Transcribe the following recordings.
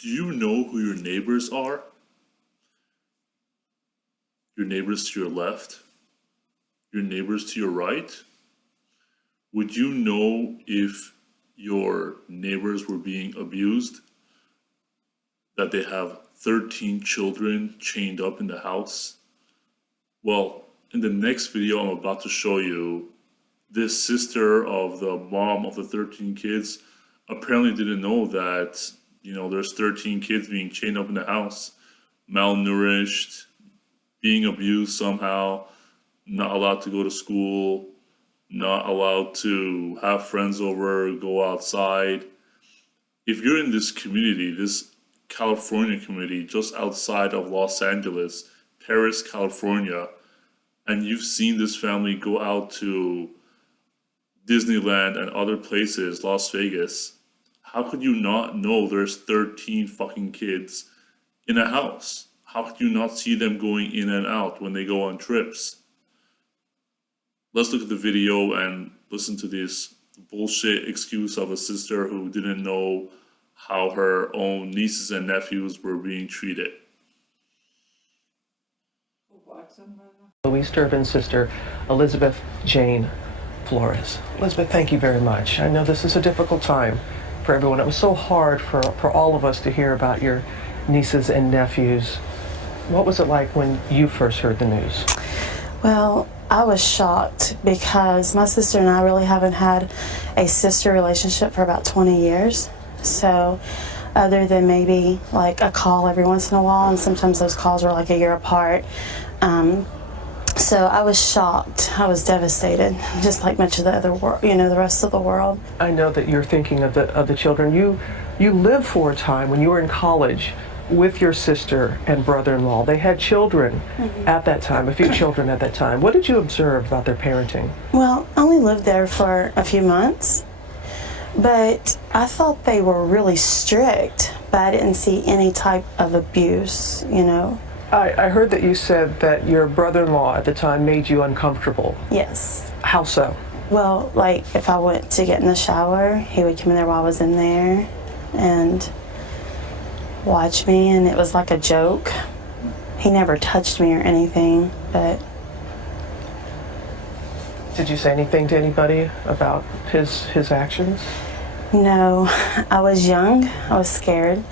Do you know who your neighbors are? Your neighbors to your left? Your neighbors to your right? Would you know if your neighbors were being abused? That they have 13 children chained up in the house? Well, in the next video I'm about to show you, this sister of the mom of the 13 kids apparently didn't know that, there's 13 kids being chained up in the house, malnourished, being abused somehow, not allowed to go to school, not allowed to have friends over, go outside. If you're in this community, this California community just outside of Los Angeles, Paris, California, and you've seen this family go out to Disneyland and other places, Las Vegas, how could you not know there's 13 fucking kids in a house? How could you not see them going in and out when they go on trips? Let's look at the video and listen to this bullshit excuse of a sister who didn't know how her own nieces and nephews were being treated. Louise Turpin's sister, Elizabeth Jane Flores. Elizabeth, thank you very much. I know this is a difficult time for everyone. It was so hard for all of us to hear about your nieces and nephews. What was it like when you first heard the news? Well, I was shocked because my sister and I really haven't had a sister relationship for about 20 years. So other than maybe like a call every once in a while, and sometimes those calls were like a year apart. So I was shocked. I was devastated, just like much of the other world, the rest of the world. I know that you're thinking of the children. You lived for a time when you were in college with your sister and brother-in-law. They had children at that time, a few children at that time. What did you observe about their parenting? Well, I only lived there for a few months, but I thought they were really strict, but I didn't see any type of abuse, I heard that you said that your brother-in-law at the time made you uncomfortable. Yes. How so? Well, like if I went to get in the shower, he would come in there while I was in there and watch me, and it was like a joke. He never touched me or anything, but... Did you say anything to anybody about his actions? No, I was young, I was scared.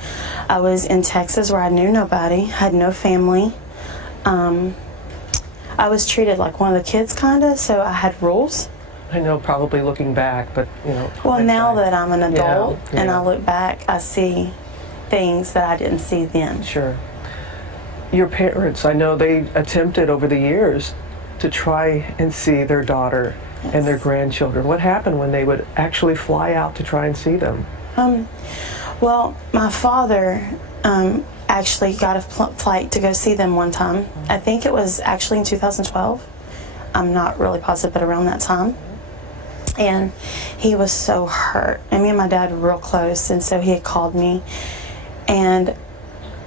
I was in Texas where I knew nobody, had no family. I was treated like one of the kids kinda, so I had rules. I know, probably looking back, but Well, now that I'm an adult and yeah. I look back, I see things that I didn't see then. Sure. Your parents, I know they attempted over the years to try and see their daughter and their grandchildren. What happened when they would actually fly out to try and see them? Well, my father actually got a flight to go see them one time. I think it was actually in 2012. I'm not really positive, but around that time. And he was so hurt. And me and my dad were real close, and so he had called me. And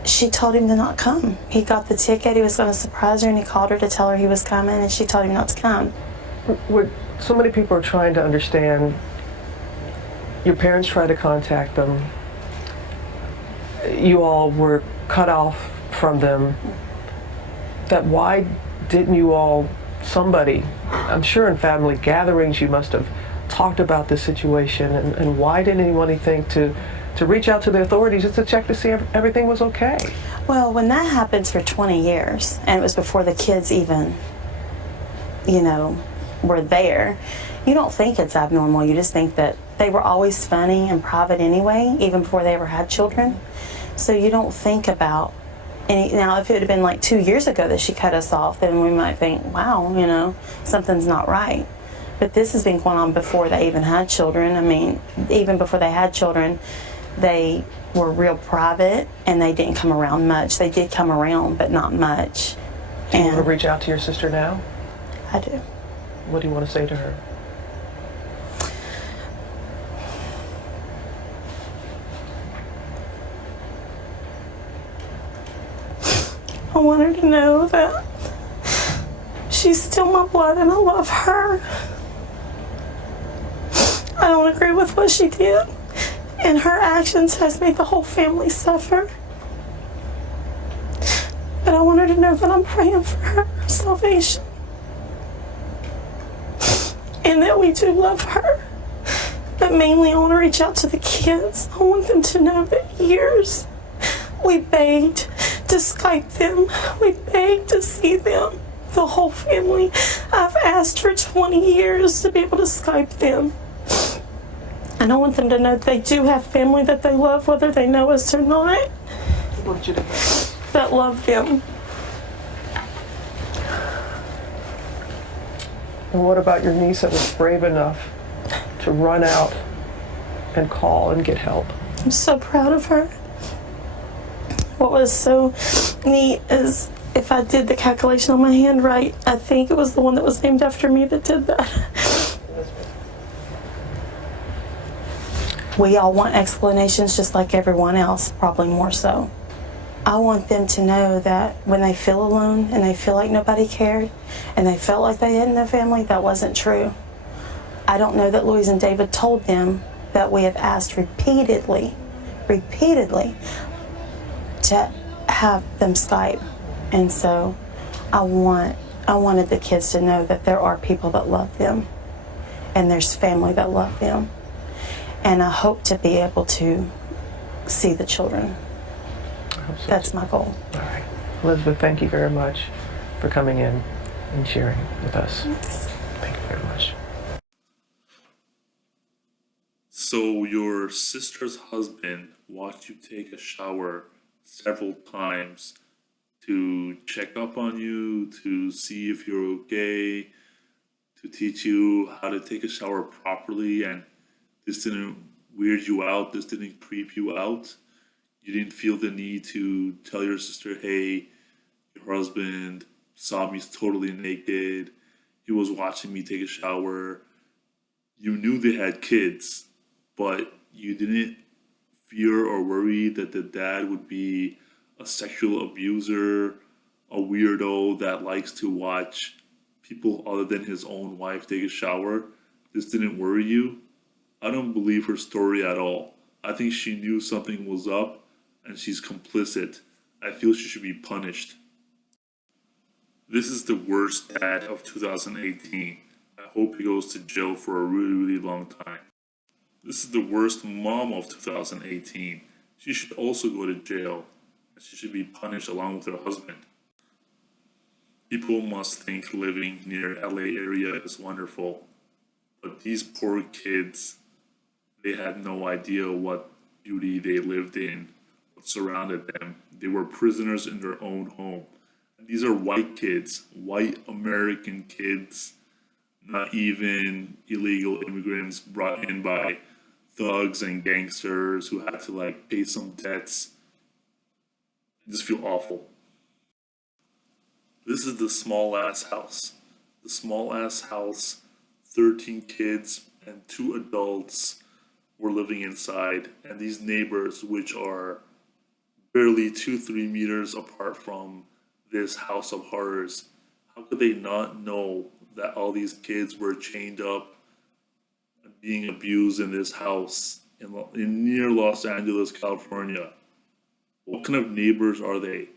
she told him to not come. He got the ticket, he was going to surprise her, and he called her to tell her he was coming, and she told him not to come. So many people are trying to understand. Your parents tried to contact them. You all were cut off from them. That why didn't you all, somebody, I'm sure in family gatherings you must have talked about this situation, and why didn't anyone think to reach out to the authorities just to check to see if everything was okay? Well, when that happens for 20 years, and it was before the kids even, were there, you don't think it's abnormal. You just think that they were always funny and private anyway, even before they ever had children. So you don't think about any. Now, if it had been like 2 years ago that she cut us off, then we might think, wow, something's not right. But this has been going on before they even had children. I mean, even before they had children, they were real private and they didn't come around much. They did come around, but not much. Do you want to reach out to your sister now? I do. What do you want to say to her? I want her to know that she's still my blood and I love her. I don't agree with what she did, And her actions has made the whole family suffer. But I want her to know that I'm praying for her salvation. And that we do love her. But mainly I want to reach out to the kids. I want them to know that years we begged to Skype them. We begged to see them. The whole family. I've asked for 20 years to be able to Skype them. And I want them to know that they do have family that they love, whether they know us or not. That love them. And what about your niece that was brave enough to run out and call and get help? I'm so proud of her. What was so neat is, if I did the calculation on my hand right, I think it was the one that was named after me that did that. We all want explanations just like everyone else, probably more so. I want them to know that when they feel alone and they feel like nobody cared and they felt like they had no family, that wasn't true. I don't know that Louise and David told them that we have asked repeatedly to have them Skype. And so I wanted the kids to know that there are people that love them and there's family that love them. And I hope to be able to see the children. That's my goal. All right. Elizabeth, thank you very much for coming in and sharing with us. Thanks. Thank you very much. So your sister's husband watched you take a shower several times to check up on you, to see if you're okay, to teach you how to take a shower properly, and this didn't weird you out, this didn't creep you out. You didn't feel the need to tell your sister, hey, your husband saw me totally naked, he was watching me take a shower. You knew they had kids, but you didn't fear or worry that the dad would be a sexual abuser, a weirdo that likes to watch people other than his own wife take a shower. This didn't worry you. I don't believe her story at all. I think she knew something was up and she's complicit. I feel she should be punished. This is the worst dad of 2018. I hope he goes to jail for a really, really long time. This is the worst mom of 2018. She should also go to jail. And she should be punished along with her husband. People must think living near LA area is wonderful. But these poor kids, they had no idea what beauty they lived in, what surrounded them. They were prisoners in their own home. And these are white kids, white American kids, not even illegal immigrants brought in by thugs and gangsters who had to pay some debts. I just feel awful. This is the small ass house. The small ass house, 13 kids and 2 adults were living inside, and these neighbors, which are barely 2-3 meters apart from this house of horrors, how could they not know that all these kids were chained up and being abused in this house in near Los Angeles, California? What kind of neighbors are they?